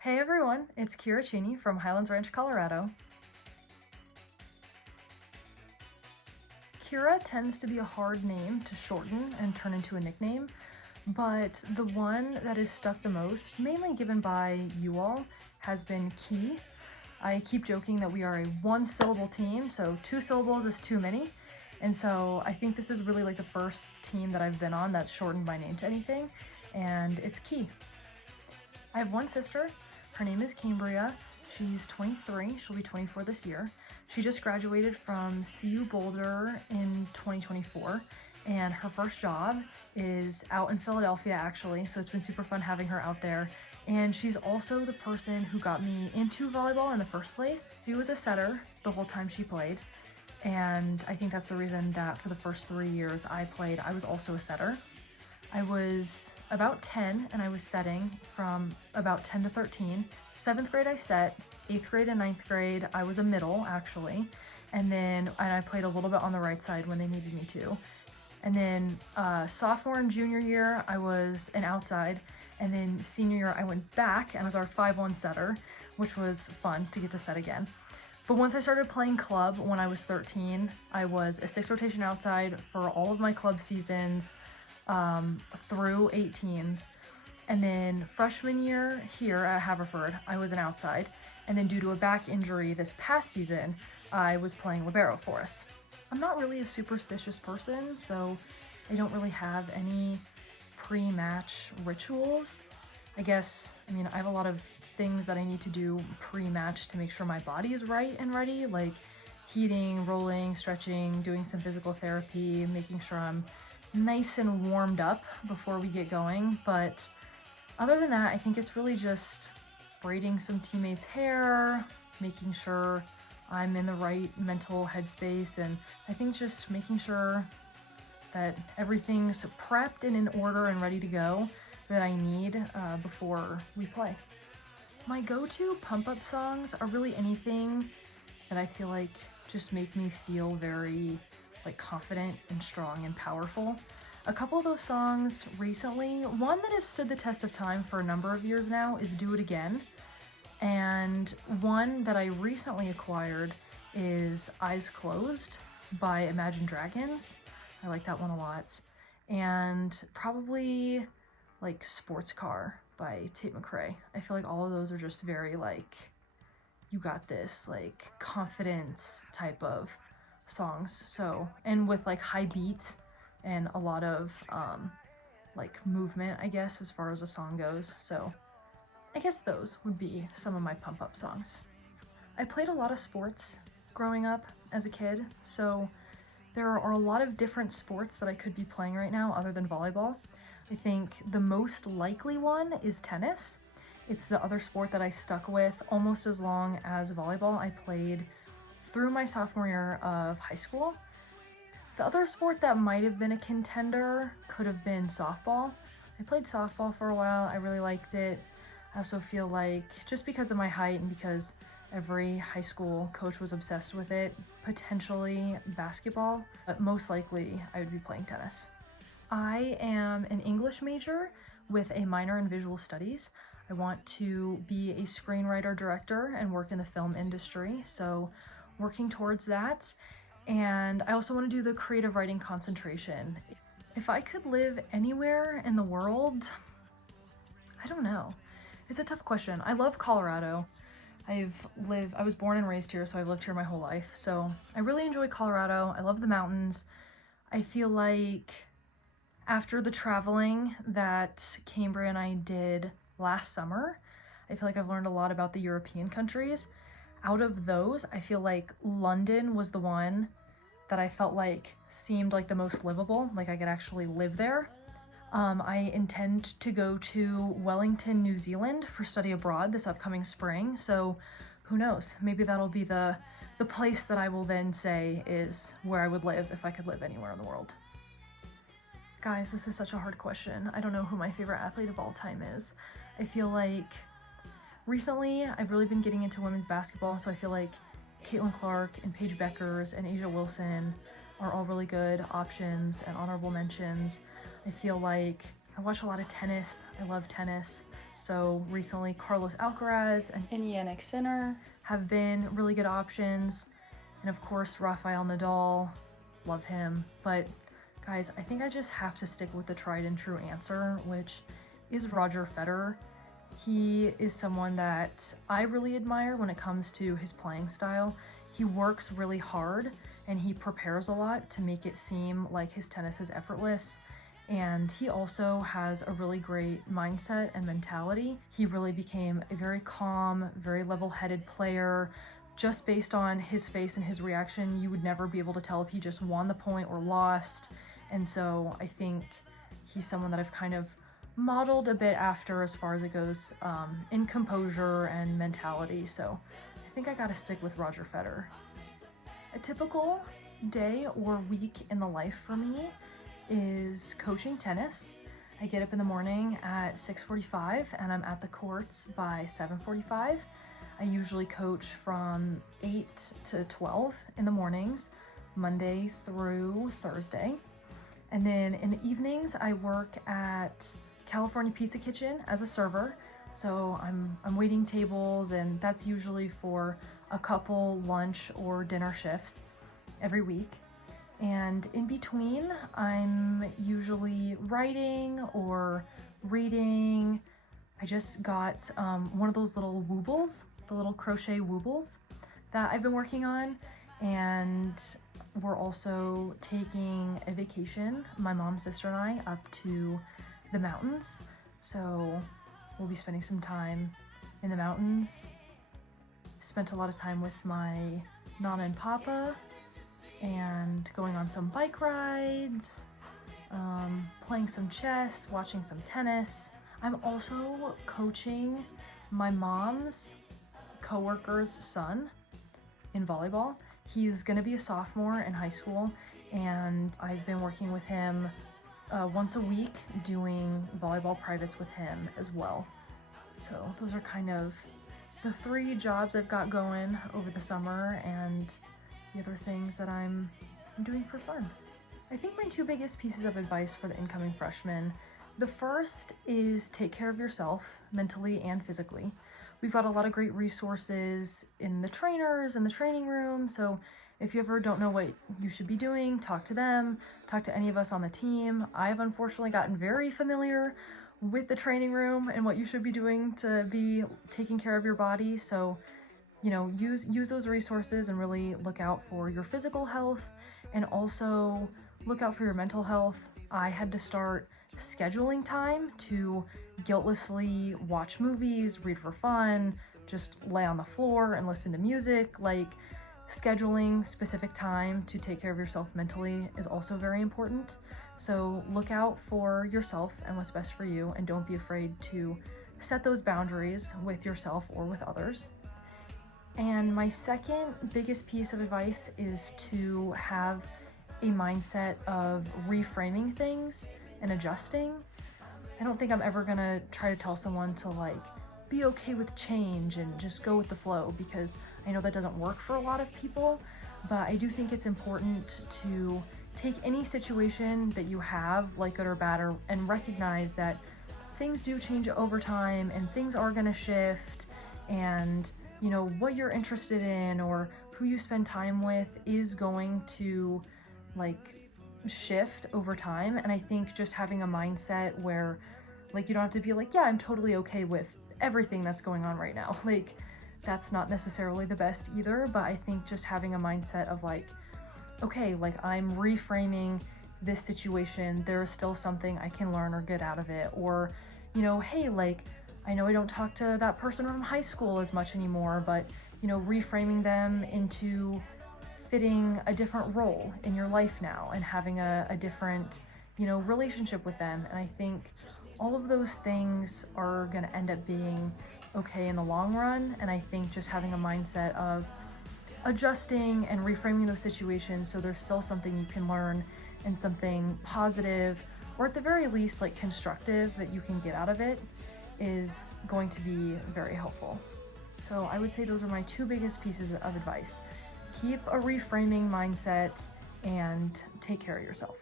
Hey everyone, it's Chaney from Highlands Ranch, Colorado. Kira tends to be a hard name to shorten and turn into a nickname, but the one that is stuck the most, mainly given by you all, has been Key. I keep joking that we are a one-syllable team, so 2 syllables is too many, and so I think this is really like the first team that I've been on that's shortened my name to anything, and it's Key. I have one sister. Her name is Cambria. She's 23. She'll be 24 this year. She just graduated from CU Boulder in 2024, and her first job is out in Philadelphia, actually, so it's been super fun having her out there. And she's also the person who got me into volleyball in the first place. She was a setter the whole time she played, and I think that's the reason that for the first 3 years I played, I was also a setter. I was about 10 and I was setting from about 10 to 13. 7th grade I set, 8th grade and 9th grade I was a middle actually, and I played a little bit on the right side when they needed me to. And then sophomore and junior year I was an outside, and then senior year I went back and I was our 5-1 setter, which was fun to get to set again. But once I started playing club when I was 13, I was a 6 rotation outside for all of my club seasons through 18s. And then freshman year here at Haverford, I was an outside. And then due to a back injury this past season, I was playing libero for us. I'm not really a superstitious person, so I don't really have any pre-match rituals. I have a lot of things that I need to do pre-match to make sure my body is right and ready, like heating, rolling, stretching, doing some physical therapy, making sure I'm nice and warmed up before we get going. But other than that, I think it's really just braiding some teammates' hair, making sure I'm in the right mental headspace, and I think just making sure that everything's prepped and in order and ready to go that I need before we play. My go-to pump-up songs are really anything that I feel like just make me feel very confident and strong and powerful. A couple of those songs recently, one that has stood the test of time for a number of years now is Do It Again, and one that I recently acquired is Eyes Closed by Imagine Dragons. I like that one a lot. And probably Sports Car by Tate McRae. I feel like all of those are just very you got this, confidence type of songs. So, and with high beat and a lot of movement, I guess, as far as a song goes. So I guess those would be some of my pump up songs. I played a lot of sports growing up as a kid, so there are a lot of different sports that I could be playing right now other than volleyball. I think the most likely one is tennis. It's the other sport that I stuck with almost as long as volleyball. I played through my sophomore year of high school. The other sport that might have been a contender could have been softball. I played softball for a while. I really liked it. I also feel like, just because of my height and because every high school coach was obsessed with it, potentially basketball, but most likely I would be playing tennis. I am an English major with a minor in visual studies. I want to be a screenwriter director and work in the film industry, so working towards that. And I also want to do the creative writing concentration. If I could live anywhere in the world, I don't know. It's a tough question. I love Colorado. I was born and raised here, so I've lived here my whole life. So I really enjoy Colorado. I love the mountains. I feel like after the traveling that Cambria and I did last summer, I feel like I've learned a lot about the European countries. Out of those, I feel like London was the one that I felt like seemed like the most livable, like I could actually live there. I intend to go to Wellington, New Zealand for study abroad this upcoming spring, so who knows, maybe that'll be the place that I will then say is where I would live if I could live anywhere in the world. Guys, this is such a hard question. I don't know who my favorite athlete of all time is. I feel like recently I've really been getting into women's basketball, so I feel like Caitlin Clark and Paige Beckers and Asia Wilson are all really good options and honorable mentions. I feel like I watch a lot of tennis. I love tennis. So recently, Carlos Alcaraz and Yannick Sinner have been really good options. And of course, Rafael Nadal, love him. But guys, I think I just have to stick with the tried and true answer, which is Roger Federer. He is someone that I really admire when it comes to his playing style. He works really hard and he prepares a lot to make it seem like his tennis is effortless. And he also has a really great mindset and mentality. He really became a very calm, very level-headed player. Just based on his face and his reaction, you would never be able to tell if he just won the point or lost. And so I think he's someone that I've kind of modeled a bit after as far as it goes in composure and mentality. So I think I gotta stick with Roger Federer. A typical day or week in the life for me is coaching tennis. I get up in the morning at 6:45 and I'm at the courts by 7:45. I usually coach from 8 to 12 in the mornings, Monday through Thursday. And then in the evenings, I work at California Pizza Kitchen as a server. So I'm waiting tables, and that's usually for a couple lunch or dinner shifts every week. And in between, I'm usually writing or reading. I just got one of those little woobles, the little crochet woobles that I've been working on. And we're also taking a vacation, my mom, sister, and I, up to the mountains. So we'll be spending some time in the mountains. Spent a lot of time with my Nana and Papa and going on some bike rides, playing some chess, watching some tennis. I'm also coaching my mom's coworker's son in volleyball. He's gonna be a sophomore in high school, and I've been working with him once a week doing volleyball privates with him as well. So those are kind of the 3 jobs I've got going over the summer and the other things that I'm doing for fun. I think my 2 biggest pieces of advice for the incoming freshmen, the first is take care of yourself mentally and physically. We've got a lot of great resources in the trainers and the training room, so if you ever don't know what you should be doing, talk to them, talk to any of us on the team. I've unfortunately gotten very familiar with the training room and what you should be doing to be taking care of your body. So, you know, use those resources and really look out for your physical health and also look out for your mental health. I had to start scheduling time to guiltlessly watch movies, read for fun, just lay on the floor and listen to music. Like, scheduling specific time to take care of yourself mentally is also very important. So look out for yourself and what's best for you, and don't be afraid to set those boundaries with yourself or with others. And my second biggest piece of advice is to have a mindset of reframing things and adjusting. I don't think I'm ever gonna try to tell someone to like be okay with change and just go with the flow, because I know that doesn't work for a lot of people, but I do think it's important to take any situation that you have, like good or bad, and recognize that things do change over time and things are gonna shift, and you know, what you're interested in or who you spend time with is going to like shift over time. And I think just having a mindset where like you don't have to be like, yeah, I'm totally okay with everything that's going on right now. Like, that's not necessarily the best either, but I think just having a mindset of like, okay, like I'm reframing this situation, there is still something I can learn or get out of it. Or, you know, hey, like I know I don't talk to that person from high school as much anymore, but you know, reframing them into fitting a different role in your life now and having a different, you know, relationship with them. And I think all of those things are going to end up being okay in the long run. And I think just having a mindset of adjusting and reframing those situations so there's still something you can learn and something positive, or at the very least like constructive, that you can get out of it is going to be very helpful. So I would say those are my 2 biggest pieces of advice. Keep a reframing mindset and take care of yourself.